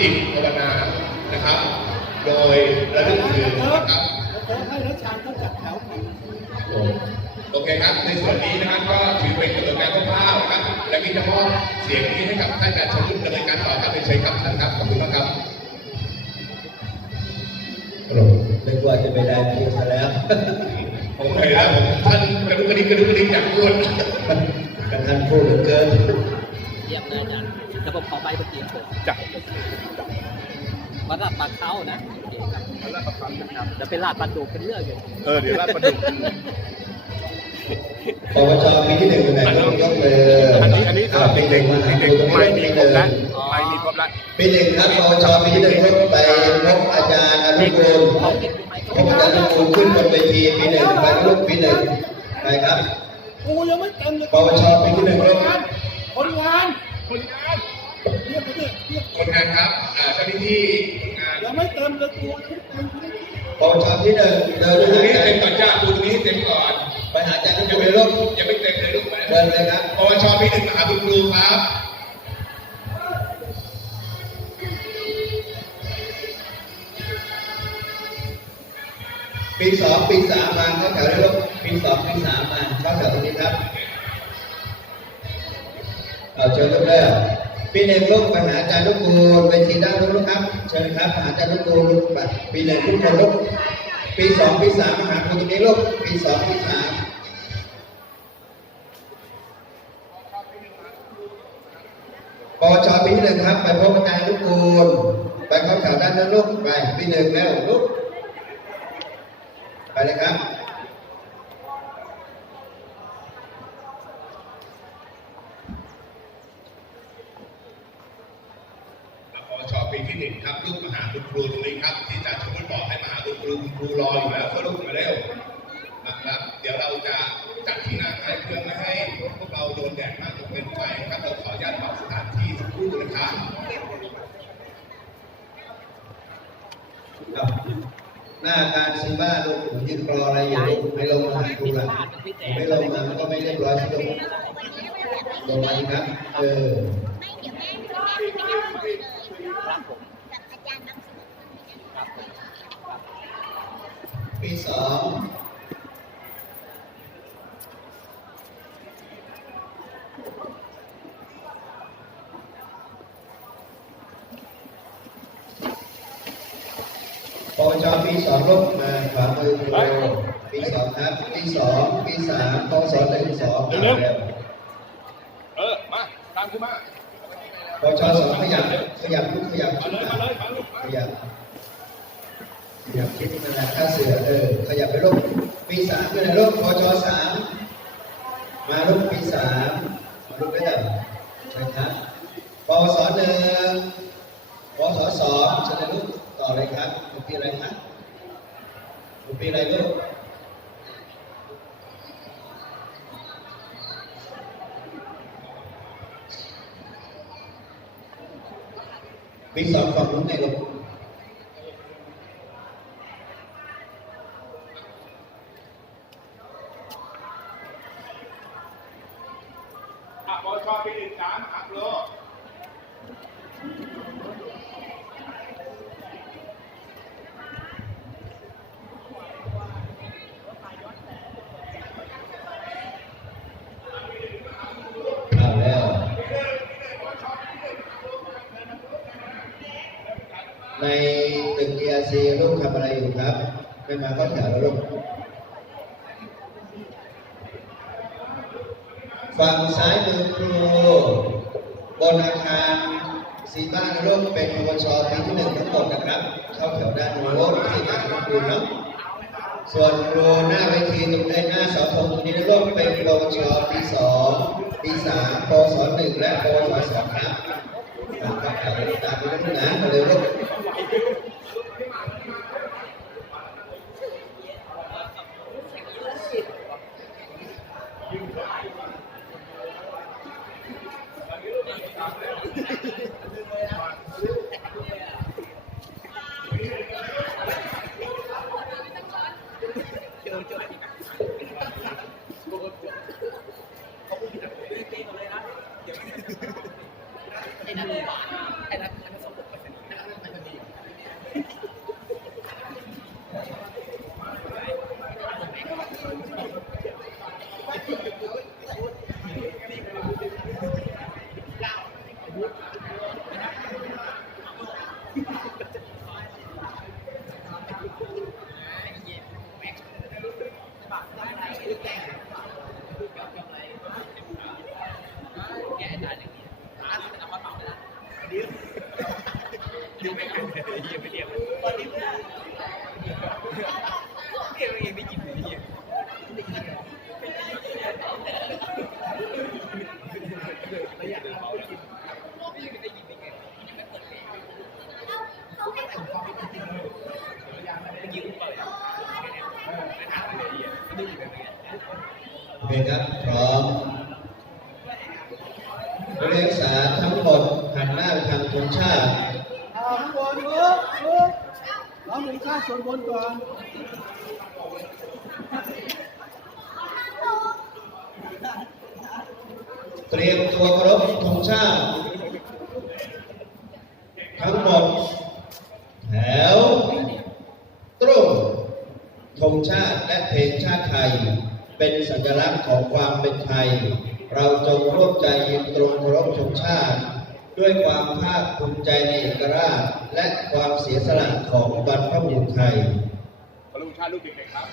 จิตภาวนานะครับ โดยระลึกถึงนะครับขอให้รัชชานเขาจัดแถวกันโอเคครับ ในส่วนนี้นะครับก็ถือเป็นกำหนดการคร่าวๆนะครับ และมีจะมอบเสียงนี้ให้กับท่านอาจารย์ชยุทธดำเนินการต่อครับเป็นเชิญครับท่านครับขอบคุณมากครับนึกว่าจะไปได้พูดซะแล้วผมเคยแล้วผมท่านกระดุกกระดิกกระดุกกระดิกอยากพูดกันท่านพูดเหลือเกินเยี่ยมเลยอาจารย์ เดี๋ยวผมขอใบเมื่อกี้ผมจ้ะมาลาดปลาเข้านะครับเดี๋ยวเป็นลาดปลาดุกเป็นเรื่องอยู่เออเดี๋ยวลาดประดุกปวชปีที่หนึ่งเป็นไหนยกยกเลยอันนี้อันนี้สำหรับเด็กๆเด็กๆไม่มีครบแล้วไม่มีครบแล้วปีหนึ่งครับปวชปีที่หนึ่งยกไปพบอาจารย์อนุกูลเขาเก็บไหมพบอาจารย์อนุกูลขึ้นบนเวทีปีหนึ่งไปลูกปีหนึ่งไปครับกูยังไม่เต็มเลยปวชปีที่หนึ่งยกคนงานคนงาน คนงานครับอ่าเจ้าหน้าที่งานยังไม่เต็มเลยกูยังไม่เต็มเลยปวชที่หนึ่งเดินปูไปตรงหานี้อาจารเต็มย์ก่อนจ้าปูตรงนี้เต็มก่อนไปหาอาจารย์อนุยังกูลไม่เลยลูกยังไม่เต็มเลยลูกนะเดินเลยครับปวชปีหนึ่งมหาคุณครูครับปีสองปีสามมาเข้าแถวเลยลูกปีสองปีสามมาเข้าแถวตรงนี้ครับเอาเชิญลูกเลย ปีหนึ่งลูกไปหาอาจารย์ลูกกูลไปทีด้านลูกครับ เชิญครับหาอาจารย์ลูกกูลลูกไปปีหนึ่งทุกคนลูกปีสองปีสามมหาครูตรงนี้ลูกปีสองปีสามปวชปีหนึ่งครับ ไปพบอาจารย์ลูกกูลไปเข้าแถวด้านนั้นลูกไปปีหนึ่งแล้วลูกไปเลยครับ ปวชปีที่หนึ่งครับลูกมาหาคุณครูตรงนี้ครับ ที่อาจารย์ชมุนบอกให้มาหาคุณครูคุณครูรออยู่แล้วก็ลูกมาเร็วนะครับ เดี๋ยวเราจะจัดที่นั่งให้เพื่อไม่ให้พวกเราโดนแดดมากจนเกินไปครับเราขออนุญาตปรับสถานที่สักครู่นะครับครับหน้าการซีบ้าลูกหนูยืนรออะไรอยู่ลูกไม่ลงมาหาครูละไม่ลงมามันก็ไม่เรียบร้อยสิลูกลงมาดีครับ เออ ครับผม ที่สองปวชปีสองลบมาขวามือเร็วปีสองครับปีสองปีสามปวสหนึ่งสองเร็ว เออ มาตามขึ้นมา ปวชสองขยับขยับลูกขยับ มาเลยมาเลยมาลูก ขยับขยับคิดขนาดค่าเสือเออขยับไปลูกปีสามเป็นไง ลูกปวชสามมาลูกปีสามมาลูกได้แต่ใช่ครับปวสหนึ่งปวสสองเชิญเลยลูกต่อเลยครับหนูปีอะไรครับหนูปีอะไรลูกปีสองฝั่งนู้นไงลูก อะปวชปีหนึ่งสามหักโล เอาแล้ว ในตึก ERC ลูกทำอะไรอยู่ครับไม่มาก็แถวลูกฝั่งซ้ายมือครูบนอาคารสีบ้านลูกเป็นปวชปีที่หนึ่งทั้งหมดนะครับ เข้าแถวด้านโน้นที่อาคารครูเนาะส่วนครูหน้าเวทีตรงในหน้าเสาธงตรงนี้นะลูกเป็นปวชปีสองปีสามปวสหนึ่งและปวสสองครับครับครับตามไปด้วยนะมาเร็วลูก Yeah. ร้องเพลงชาติส่วนบนก่อนเตรียมตัวเคารพธงชาติ ทั้งหมดแถวตรงธงชาติและเพลงชาติไทย เป็นสัญลักษณ์ของความเป็นไทย เราจงร่วมใจยืนตรงเคารพธงชาติ ด้วยความภาคภูมิใจในเอกราช และความเสียสละของบรรพบุรุษไทยขอลูกชาติลูกเด็กๆครับ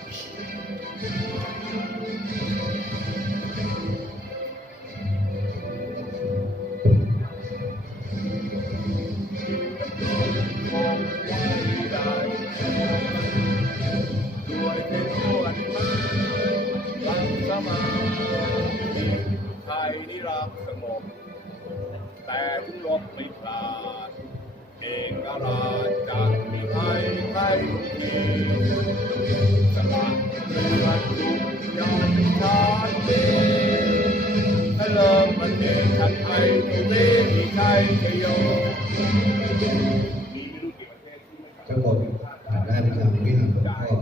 คงไม่ได้ด้วยนตัวอันมากรั ราชจะมีให้ใครทุกทีสลัดเลือทุกยอนชาติเให้เริ่มมันเองชาติไทยที่เวทีไทยจะโยมีไม่รู้กี่ประเทศที่ไม่ทั้งหมดด้าไปทางวิหารหลวงพ่อ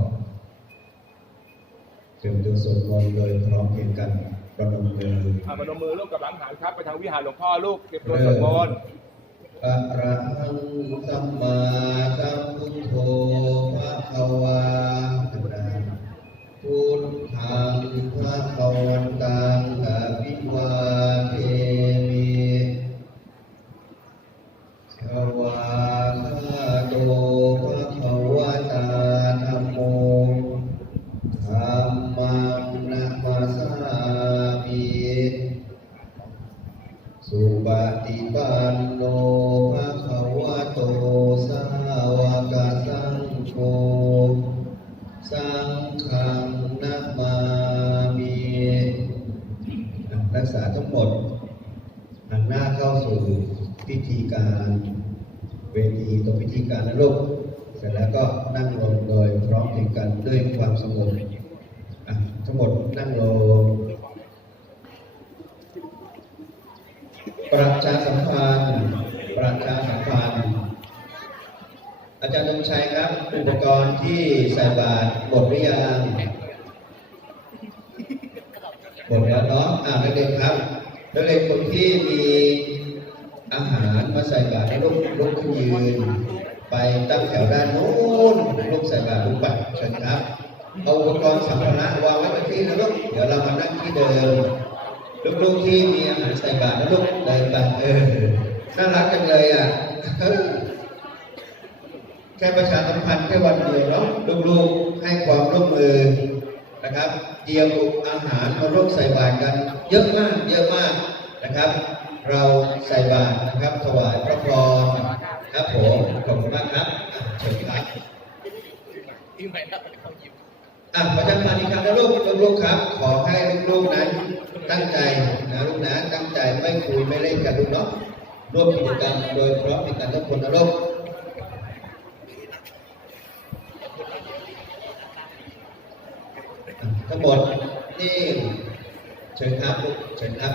เตรียมตัวสวดมนต์โดยพร้อมเพรียงกันประนมมืออะมานมมือลูกกับหลังหันครับไปทางวิหารหลวงพ่อลูกเก็บตัวสวดมนต์ อะระหังสัมมาสัมพุทโธ สุปฏิปันโนภะคะวะโตสาวกสังโฆสังฆังนะมามิรักษาทั้งหมดหันหน้าเข้าสู่พิธีการเวทีตรงพิธีการนะลูกเสร็จแล้วก็นั่งลงโดยพร้อมเพรียงกันด้วยความสงบอะทั้งหมดนั่งลง ประชาสัมพันธ์ประชาสัมพันธ์ อาจารย์ดงชัยครับ อุปกรณ์ที่ใส่บาตรหมดหรือยังหมดแล้วเนาะอ่านักเรียนครับนักเรียนคนที่มีอาหารมาใส่บาตรให้ลุกลุกขึ้นยืน ไปตั้งแถวด้านโน้นลุกใส่บาตรลุกไปเชิญครับเอาอุปกรณ์สัมภาระวางไว้กับที่นะลูกเดี๋ยวเรามานั่งที่เดิม ลูกๆที่มีอาหารใส่บาตรนะลูกเดินไปเออน่ารักจังเลยอะแค่ประชาสัมพันธ์แค่วันเดียวเนาะลูกๆให้ความร่วมมือนะครับเตรียมอาหารมาร่วมใส่บาตรกัน เยอะมากเยอะมากนะครับ เราใส่บาตรนะครับ ถวายพระพรครับผมขอบคุณมากครับอะเชิญครับอะประชาสัมพันธ์อีกครั้งนะลูกลูกๆครับ ขอให้ลูกๆนั้น ตั้งใจนะลูกนะตั้งใจไม่คุยไม่เล่นกันลูกเนาะร่วมกิจกรรมโดยพร้อมเพรียงกันทุกคนนะลูกทั้งหมดนี่เชิญครับเชิญครับ